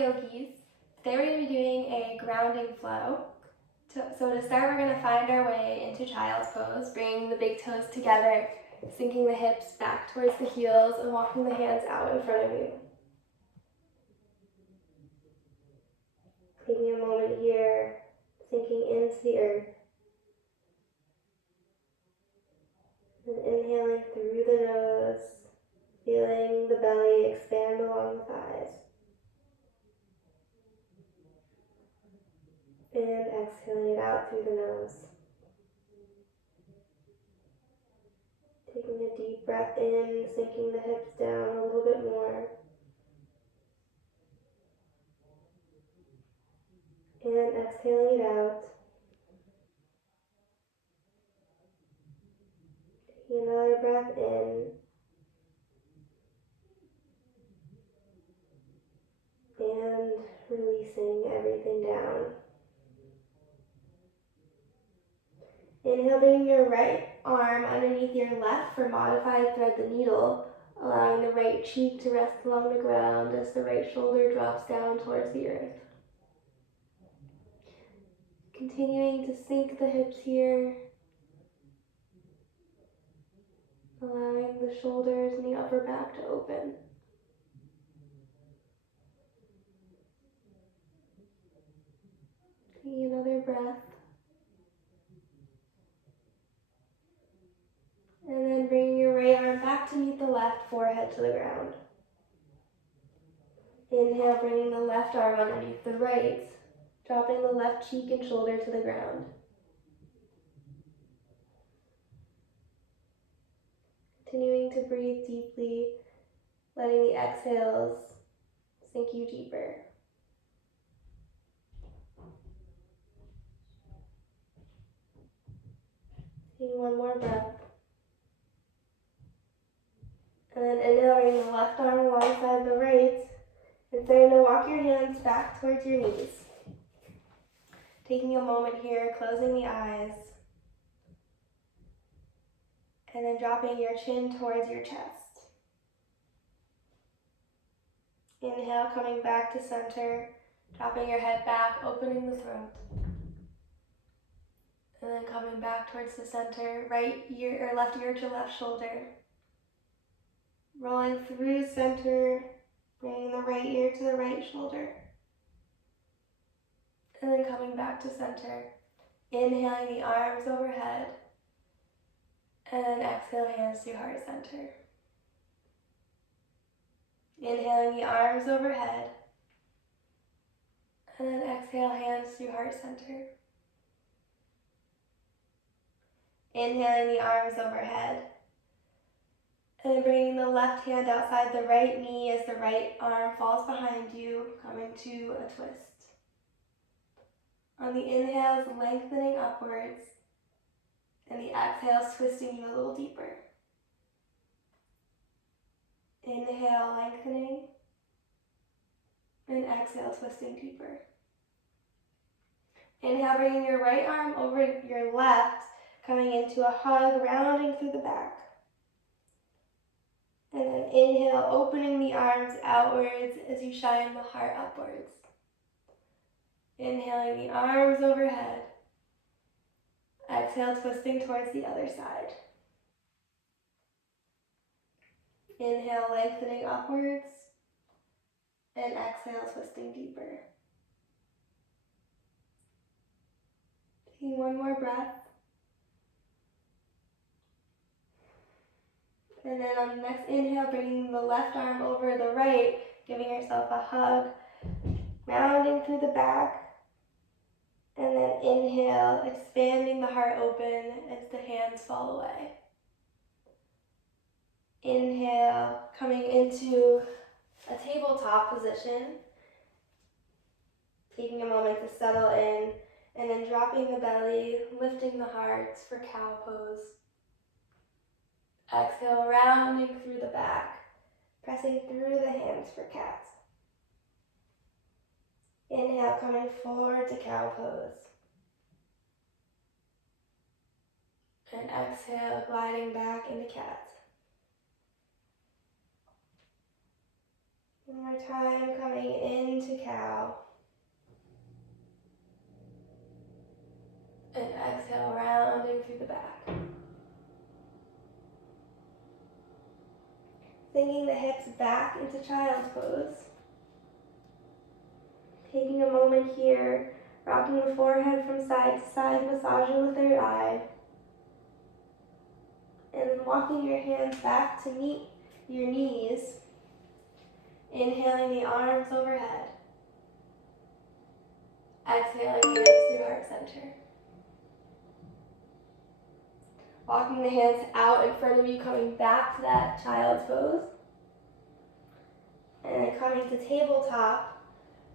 yogis. Today we're going to be doing a grounding flow. So to start, we're going to find our way into child's pose, bringing the big toes together, sinking the hips back towards the heels, and walking the hands out in front of you. Taking a moment here, sinking into the earth. And inhaling through the nose, feeling the belly expand along the thighs. And exhaling it out through the nose. Taking a deep breath in, sinking the hips down a little bit more. And exhaling it out. Taking another breath in. And releasing everything down. Inhale, bring your right arm underneath your left for modified thread the needle, allowing the right cheek to rest along the ground as the right shoulder drops down towards the earth. Continuing to sink the hips here, allowing the shoulders and the upper back to open. Taking another breath. And then bringing your right arm back to meet the left, forehead to the ground. Inhale, bringing the left arm underneath the right, dropping the left cheek and shoulder to the ground. Continuing to breathe deeply, letting the exhales sink you deeper. Taking one more breath. And then inhaling the left arm alongside the right, and starting to walk your hands back towards your knees. Taking a moment here, closing the eyes, and then dropping your chin towards your chest. Inhale, coming back to center, dropping your head back, opening the throat. And then coming back towards the center, right ear or left ear to left shoulder. Rolling through center, bringing the right ear to the right shoulder. And then coming back to center. Inhaling the arms overhead. And then exhale, hands to heart center. Inhaling the arms overhead. And then exhale, hands to heart center. Inhaling the arms overhead. And then bringing the left hand outside the right knee as the right arm falls behind you, coming to a twist. On the inhales, lengthening upwards, and the exhales, twisting you a little deeper. Inhale, lengthening, and exhale, twisting deeper. Inhale, bringing your right arm over your left, coming into a hug, rounding through the back. And then inhale, opening the arms outwards as you shine the heart upwards. Inhaling the arms overhead. Exhale, twisting towards the other side. Inhale, lengthening upwards. And exhale, twisting deeper. Taking one more breath. And then on the next inhale, bringing the left arm over the right, giving yourself a hug, rounding through the back. And then inhale, expanding the heart open as the hands fall away. Inhale, coming into a tabletop position. Taking a moment to settle in, and then dropping the belly, lifting the heart for cow pose. Exhale, rounding through the back, pressing through the hands for cat. Inhale, coming forward to cow pose. And exhale, gliding back into cat. One more time, coming into cow. And exhale, rounding through the back. Sinking the hips back into child's pose. Taking a moment here, rocking the forehead from side to side, massaging the third eye. And then walking your hands back to meet your knees. Inhaling the arms overhead. Exhaling hands through heart center. Walking the hands out in front of you, coming back to that child's pose. And then coming to tabletop,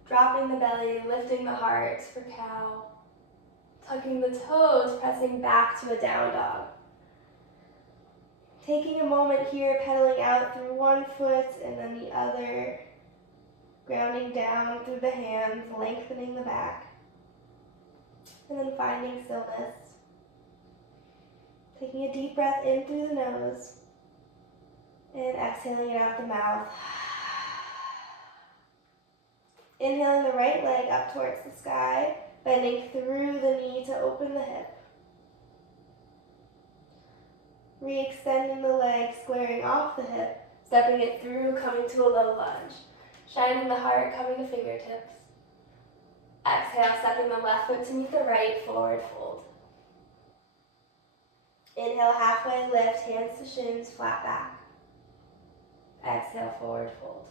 dropping the belly, lifting the heart for cow. Tucking the toes, pressing back to a down dog. Taking a moment here, pedaling out through one foot and then the other. Grounding down through the hands, lengthening the back. And then finding stillness. Taking a deep breath in through the nose. And exhaling it out the mouth. Inhaling the right leg up towards the sky, bending through the knee to open the hip. Re-extending the leg, squaring off the hip, stepping it through, coming to a low lunge. Shining the heart, coming to fingertips. Exhale, stepping the left foot to meet the right, forward fold. Inhale, halfway lift, hands to shins, flat back. Exhale, forward fold.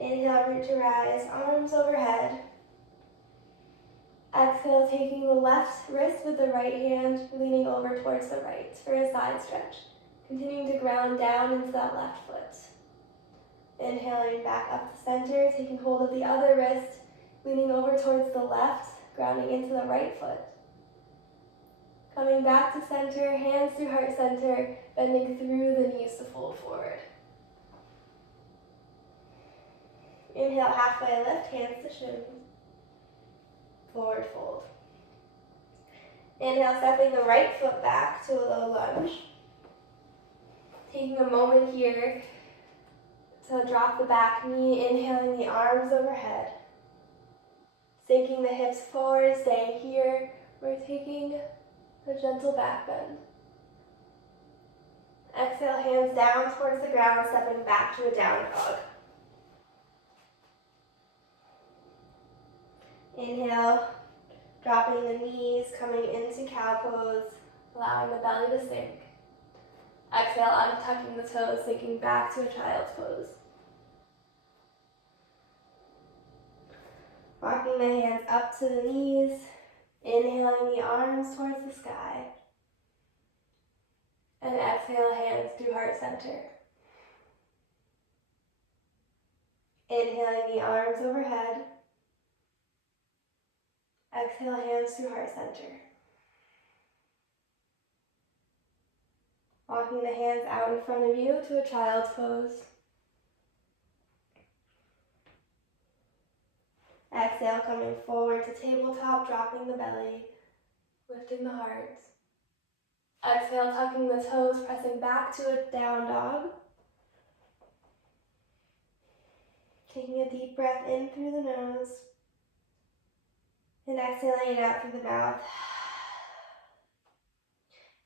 Inhale, root to rise, arms overhead. Exhale, taking the left wrist with the right hand, leaning over towards the right for a side stretch. Continuing to ground down into that left foot. Inhaling back up to center, taking hold of the other wrist, leaning over towards the left, grounding into the right foot. Coming back to center, hands through heart center, bending through the knees to fold forward. Inhale, halfway lift, hands to shins. Forward fold. Inhale, stepping the right foot back to a low lunge. Taking a moment here to drop the back knee, inhaling the arms overhead. Sinking the hips forward, staying here. We're taking a gentle back bend. Exhale, hands down towards the ground, stepping back to a down dog. Inhale, dropping the knees, coming into cow pose, allowing the belly to sink. Exhale, untucking the toes, sinking back to a child's pose. Walking the hands up to the knees, inhaling the arms towards the sky. And exhale, hands through heart center. Inhaling the arms overhead. Exhale, hands through heart center. Walking the hands out in front of you to a child's pose. Exhale, coming forward to tabletop, dropping the belly, lifting the heart. Exhale, tucking the toes, pressing back to a down dog. Taking a deep breath in through the nose. And exhaling it out through the mouth.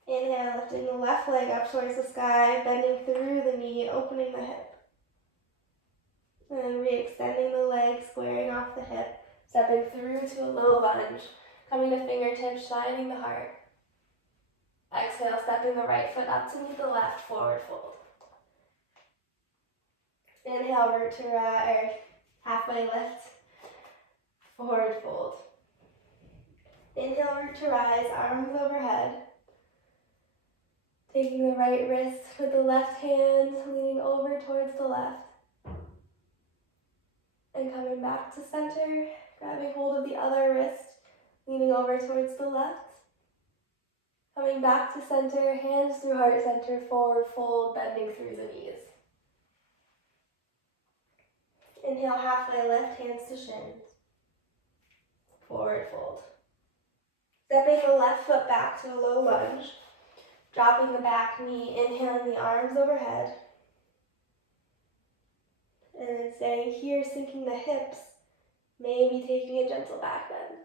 Inhale, lifting the left leg up towards the sky, bending through the knee, opening the hip. And then re-extending the leg, squaring off the hip, stepping through to a low lunge, coming to fingertips, shining the heart. Exhale, stepping the right foot up to meet the left, forward fold. Inhale, root to rise, halfway lift, forward fold. Inhale, root to rise, arms overhead. Taking the right wrist with the left hand, leaning over towards the left. And coming back to center, grabbing hold of the other wrist, leaning over towards the left. Coming back to center, hands through heart center, forward fold, bending through the knees. Inhale, halfway lift, hands to shins. Forward fold. Stepping the left foot back to a low lunge. Dropping the back knee, inhaling the arms overhead. And then staying here, sinking the hips, maybe taking a gentle back bend.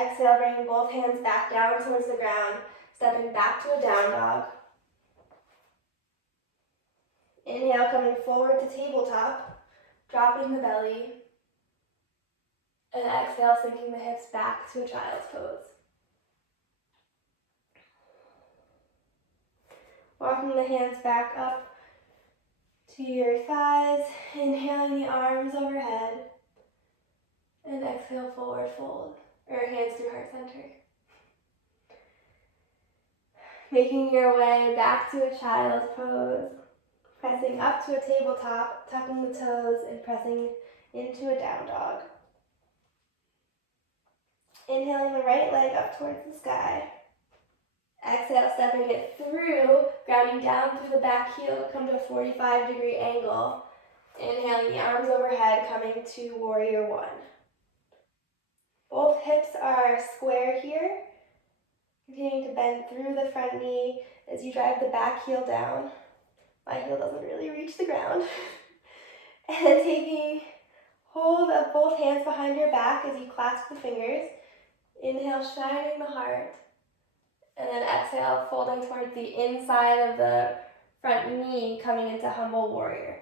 Exhale, bringing both hands back down towards the ground, stepping back to a down dog. Inhale, coming forward to tabletop, dropping the belly. And exhale, sinking the hips back to a child's pose. Walking the hands back up to your thighs, inhaling the arms overhead. And exhale, forward fold, or hands through heart center. Making your way back to a child's pose. Pressing up to a tabletop, tucking the toes, and pressing into a down dog. Inhaling the right leg up towards the sky. Exhale, stepping it through, grounding down through the back heel to come to a 45-degree angle. Inhaling the arms overhead, coming to warrior one. Both hips are square here. Continuing to bend through the front knee as you drive the back heel down. My heel doesn't really reach the ground. And taking hold of both hands behind your back as you clasp the fingers. Inhale, shining the heart. And then exhale, folding towards the inside of the front knee, coming into humble warrior.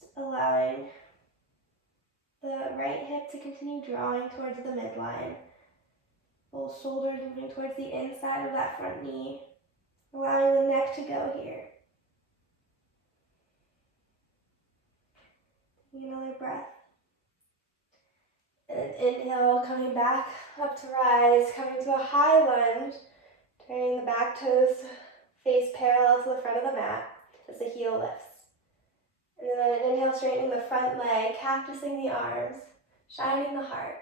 Just allowing the right hip to continue drawing towards the midline. Both shoulders moving towards the inside of that front knee. Allowing the neck to go here. Taking another breath. And inhale, coming back up to rise, coming to a high lunge, turning the back toes face parallel to the front of the mat as the heel lifts. And then on an inhale, straightening the front leg, cactusing the arms, shining the heart.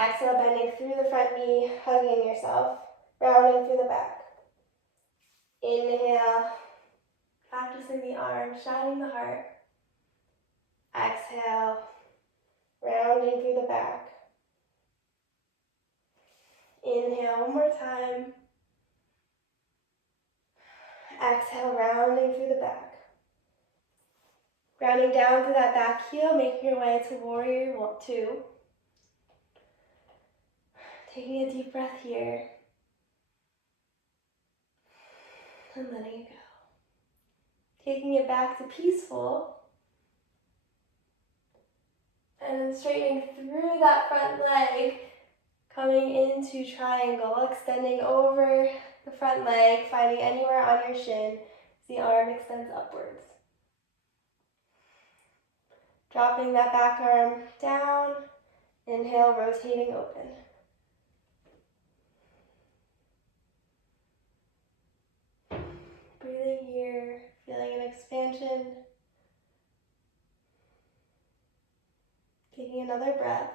Exhale, bending through the front knee, hugging yourself, rounding through the back. Inhale, cactusing the arms, shining the heart. Exhale, rounding through the back. Inhale, one more time. Exhale, rounding through the back. Grounding down through that back heel, making your way to warrior two. Taking a deep breath here. And letting it go. Taking it back to peaceful. And then straightening through that front leg, coming into triangle, extending over the front leg, finding anywhere on your shin as the arm extends upwards. Dropping that back arm down, inhale, rotating open. Breathing here, feeling an expansion. Taking another breath.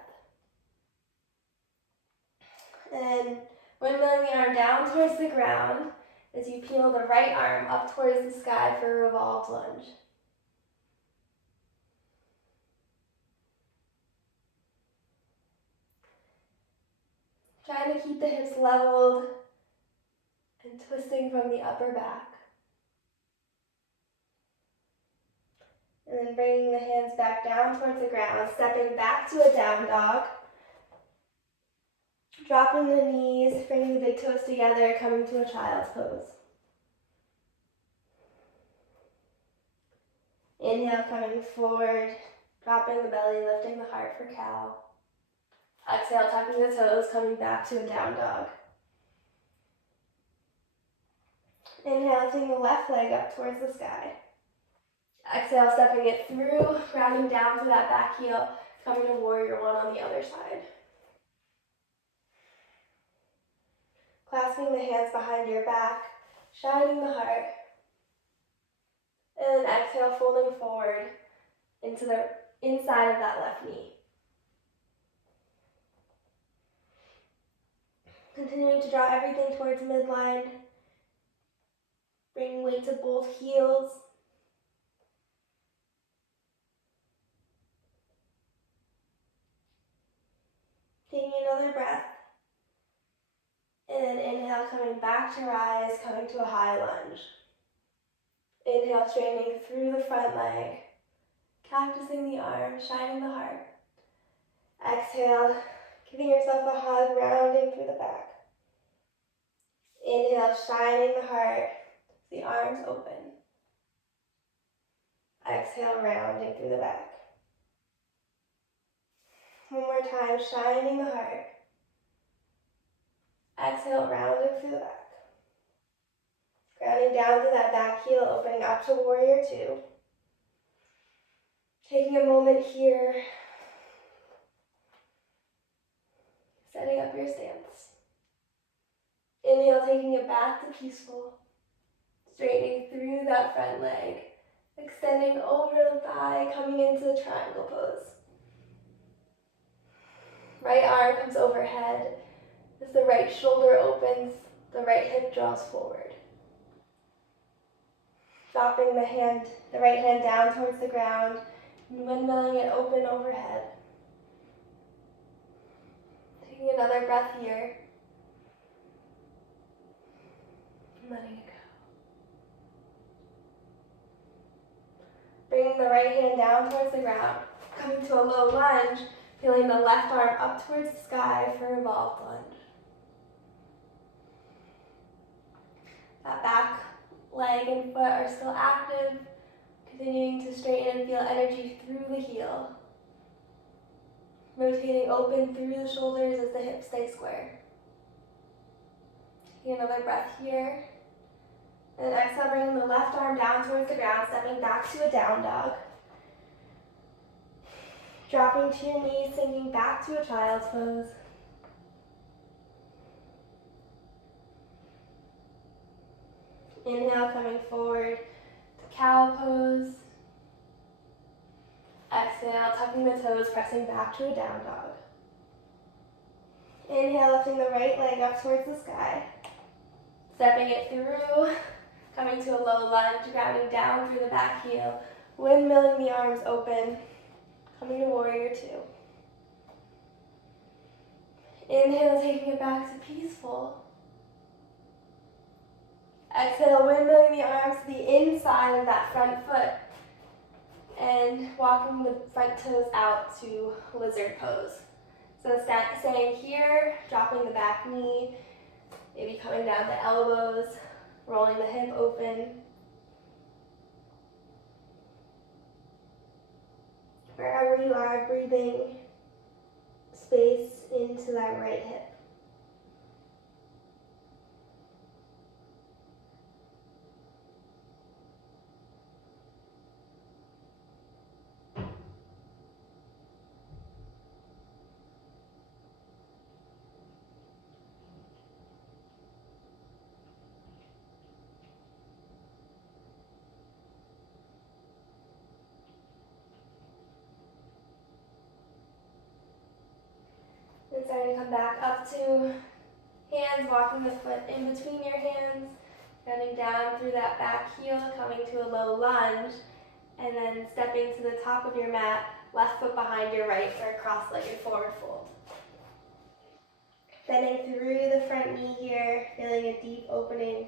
And windmilling the arm down towards the ground as you peel the right arm up towards the sky for a revolved lunge. Trying to keep the hips leveled and twisting from the upper back. And then bringing the hands back down towards the ground, stepping back to a down dog. Dropping the knees, bringing the big toes together, coming to a child's pose. Inhale, coming forward, dropping the belly, lifting the heart for cow. Exhale, tucking the toes, coming back to a down dog. Inhale, lifting the left leg up towards the sky. Exhale, stepping it through, grounding down to that back heel, coming to warrior one on the other side. Clasping the hands behind your back, shining the heart. And then exhale, folding forward into the inside of that left knee. Continuing to draw everything towards midline. Bringing weight to both heels. another breath. And then inhale, coming back to rise, coming to a high lunge. Inhale, straightening through the front leg, cactusing the arm, shining the heart. Exhale, giving yourself a hug, rounding through the back. Inhale, shining the heart, the arms open. Exhale, rounding through the back. One more time, shining the heart. Exhale, rounding through the back. Grounding down through that back heel, opening up to warrior two. Taking a moment here, setting up your stance. Inhale, taking it back to peaceful. Straightening through that front leg. Extending over the thigh, coming into the triangle pose. Right arm comes overhead. As the right shoulder opens, the right hip draws forward. Dropping the right hand down towards the ground, and windmilling it open overhead. Taking another breath here. And letting it go. Bringing the right hand down towards the ground, coming to a low lunge, feeling the left arm up towards the sky for a revolved lunge. That back leg and foot are still active, continuing to straighten and feel energy through the heel. Rotating open through the shoulders as the hips stay square. Taking another breath here. And exhale, bringing the left arm down towards the ground, stepping back to a down dog. Dropping to your knees, sinking back to a child's pose. Inhale, coming forward to cow pose. Exhale, tucking the toes, pressing back to a down dog. Inhale, lifting the right leg up towards the sky. Stepping it through, coming to a low lunge, grounding down through the back heel, windmilling the arms open, coming to warrior two. Inhale, taking it back to peaceful. Exhale, windmilling the arms to the inside of that front foot and walking the front toes out to lizard pose. So staying here, dropping the back knee, maybe coming down to elbows, rolling the hip open. Wherever you are, breathing space into that right hip. And starting to come back up to hands, walking the foot in between your hands, running down through that back heel, coming to a low lunge, and then stepping to the top of your mat, left foot behind your right for a cross-legged forward fold. Bending through the front knee here, feeling a deep opening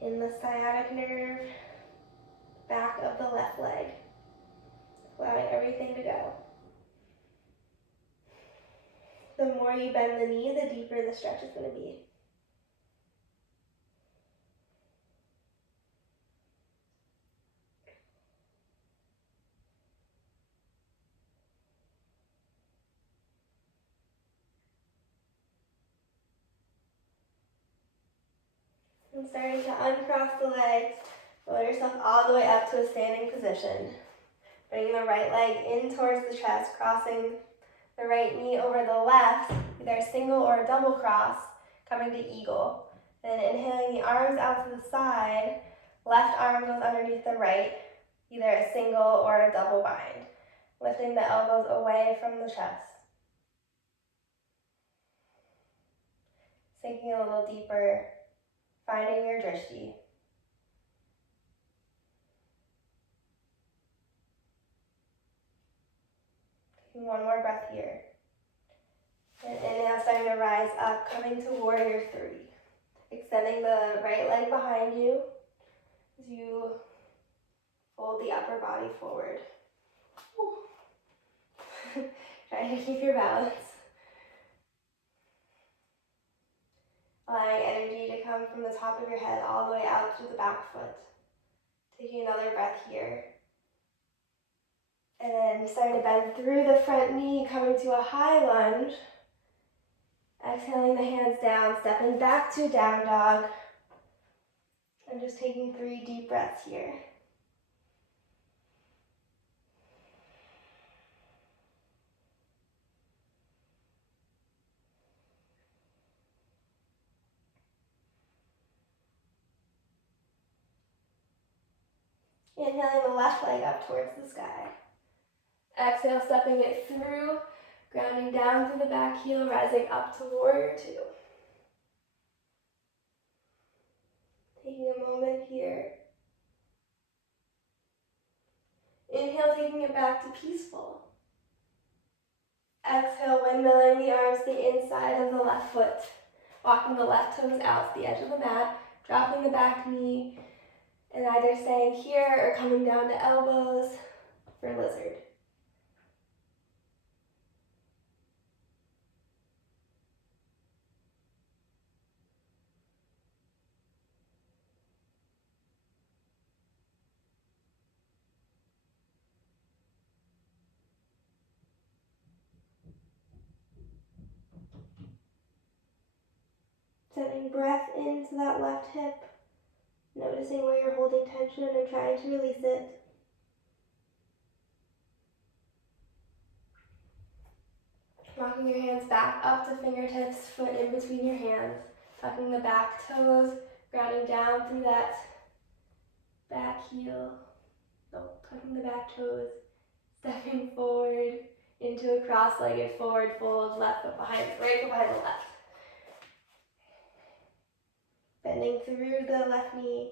in the sciatic nerve, back of the left leg, allowing everything to go. The more you bend the knee, the deeper the stretch is going to be. And starting to uncross the legs, roll yourself all the way up to a standing position. Bringing the right leg in towards the chest, crossing the right knee over the left, either a single or a double cross, coming to eagle. Then inhaling the arms out to the side, left arm goes underneath the right, either a single or a double bind. Lifting the elbows away from the chest. Sinking a little deeper, finding your drishti. Taking one more breath here. And inhale. now starting to rise up, coming to warrior three. Extending the right leg behind you as you fold the upper body forward. Trying to keep your balance. Allowing energy to come from the top of your head all the way out through the back foot. Taking another breath here. And then starting to bend through the front knee, coming to a high lunge. Exhaling the hands down, stepping back to down dog. And just taking 3 deep breaths here. Inhaling the left leg up towards the sky. Exhale, stepping it through, grounding down through the back heel, rising up to warrior two. Taking a moment here. Inhale, taking it back to peaceful. Exhale, windmilling the arms to the inside of the left foot. Walking the left toes out to the edge of the mat, dropping the back knee, and either staying here or coming down to elbows for lizard. Sending breath into that left hip, noticing where you're holding tension and trying to release it. Walking your hands back up to fingertips, foot in between your hands, tucking the back toes, grounding down through that back heel. Tucking the back toes, stepping forward into a cross-legged forward fold, left foot behind, right foot behind the left. Bending through the left knee.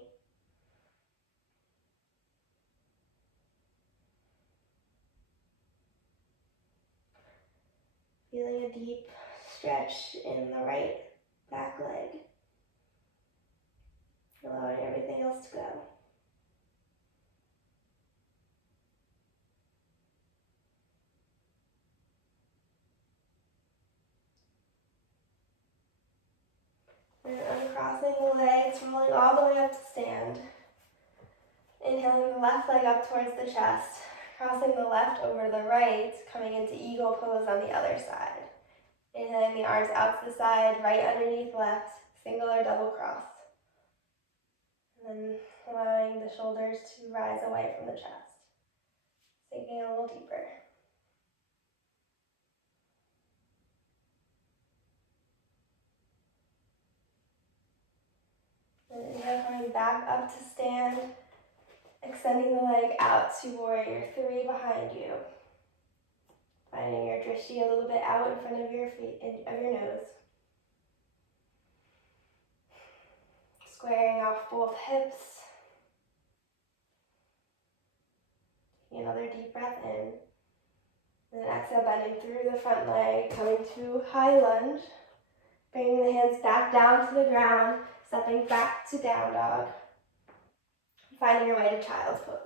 Feeling a deep stretch in the right back leg. Allowing everything else to go. And uncrossing the legs, rolling all the way up to stand. Inhaling the left leg up towards the chest, crossing the left over the right, coming into eagle pose on the other side. Inhaling the arms out to the side, right underneath left, single or double cross. And then allowing the shoulders to rise away from the chest. Sinking a little deeper. And inhale, coming back up to stand, extending the leg out to warrior three behind you. Finding your drishti a little bit out in front of your feet, of your nose. Squaring off both hips. Taking another deep breath in. And then exhale, bending through the front leg, coming to high lunge. Bringing the hands back down to the ground, stepping back to down dog. Finding your way to child's pose.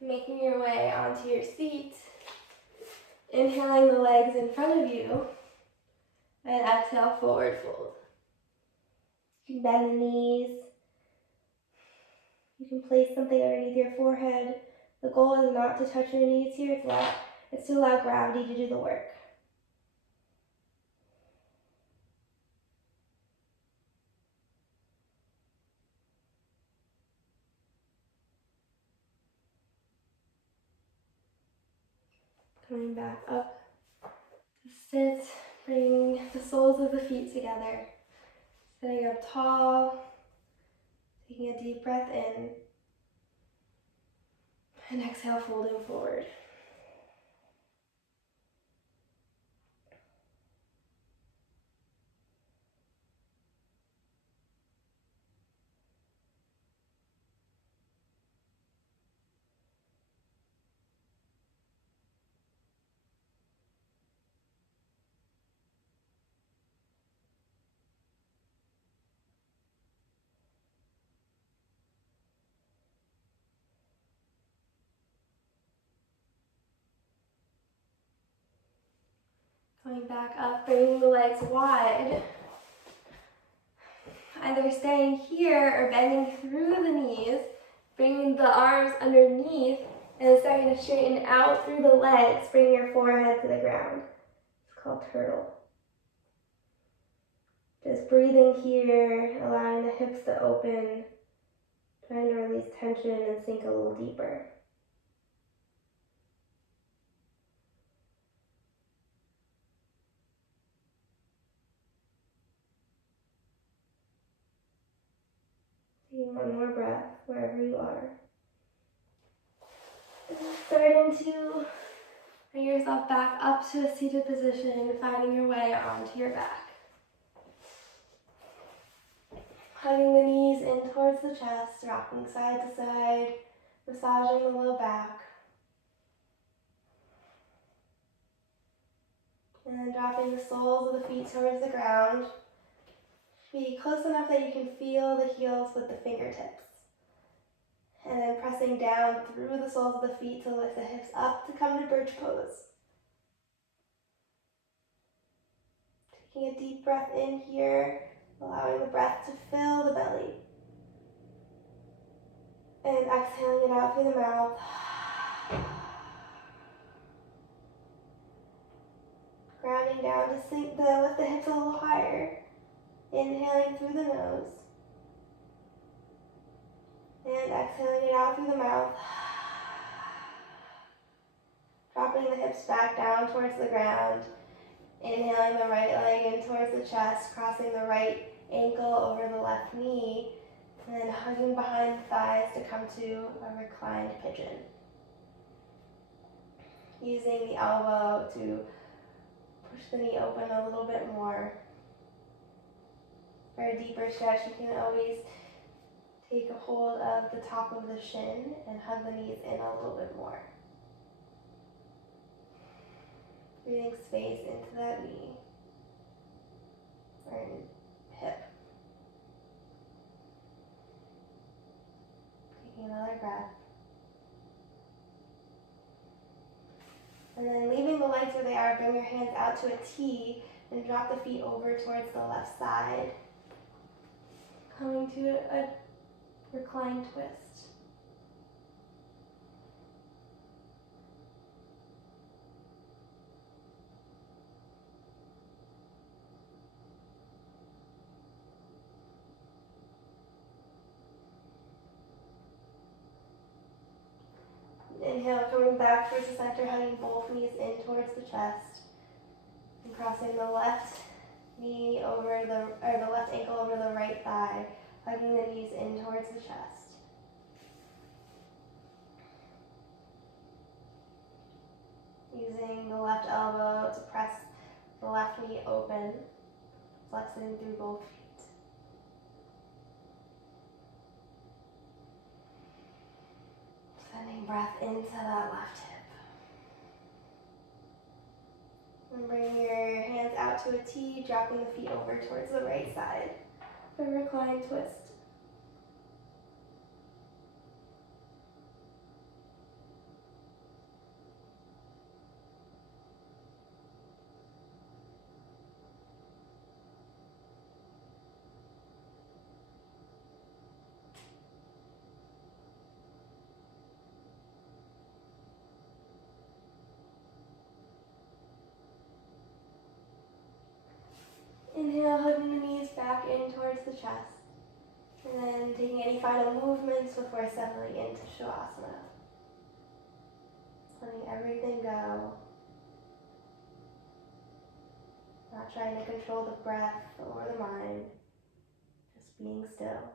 Making your way onto your seat. Inhaling the legs in front of you. And exhale, forward fold. You can bend the knees. You can place something underneath your forehead. The goal is not to touch your knees here, it's to allow gravity to do the work. Coming back up to sit, bringing the soles of the feet together. Sitting up tall, taking a deep breath in, and exhale, folding forward. Coming back up, bringing the legs wide. Either staying here or bending through the knees, bringing the arms underneath, and starting to straighten out through the legs, bringing your forehead to the ground. It's called turtle. Just breathing here, allowing the hips to open, trying to release tension and sink a little deeper. Taking one more breath wherever you are. And starting to bring yourself back up to a seated position, finding your way onto your back. Hugging the knees in towards the chest, rocking side to side, massaging the low back. And then dropping the soles of the feet towards the ground. Be close enough that you can feel the heels with the fingertips. And then pressing down through the soles of the feet to lift the hips up to come to birch pose. Taking a deep breath in here, allowing the breath to fill the belly. And exhaling it out through the mouth. Grounding down to lift the hips a little higher. Inhaling through the nose. And exhaling it out through the mouth. Dropping the hips back down towards the ground. Inhaling the right leg in towards the chest, crossing the right ankle over the left knee, and then hugging behind the thighs to come to a reclined pigeon. Using the elbow to push the knee open a little bit more. For a deeper stretch, you can always take a hold of the top of the shin and hug the knees in a little bit more. Breathing space into that knee or hip. Taking another breath. And then leaving the legs where they are, bring your hands out to a T and drop the feet over towards the left side. Coming to a reclined twist. Inhale, coming back towards the center, hugging both knees in towards the chest. And crossing the left knee over the left ankle over the right thigh, hugging the knees in towards the chest. Using the left elbow to press the left knee open, flexing through both feet. Sending breath into that left hip. And bring your hands out to a T, dropping the feet over towards the right side for a reclined twist. Inhale, hugging the knees back in towards the chest. And then taking any final movements before settling into Shavasana. Letting everything go. Not trying to control the breath or the mind. Just being still.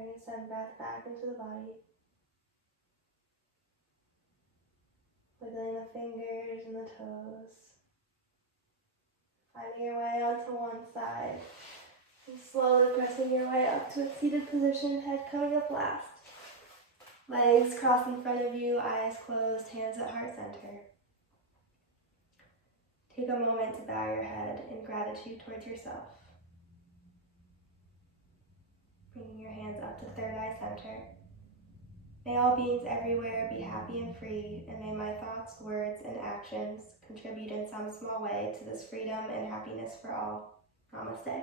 Returning a sun breath back into the body. Wiggling the fingers and the toes. Finding your way onto one side. And slowly pressing your way up to a seated position, head coming up last. Legs crossed in front of you, eyes closed, hands at heart center. Take a moment to bow your head in gratitude towards yourself. Bringing your hands up to third eye center. May all beings everywhere be happy and free, and may my thoughts, words, and actions contribute in some small way to this freedom and happiness for all. Namaste.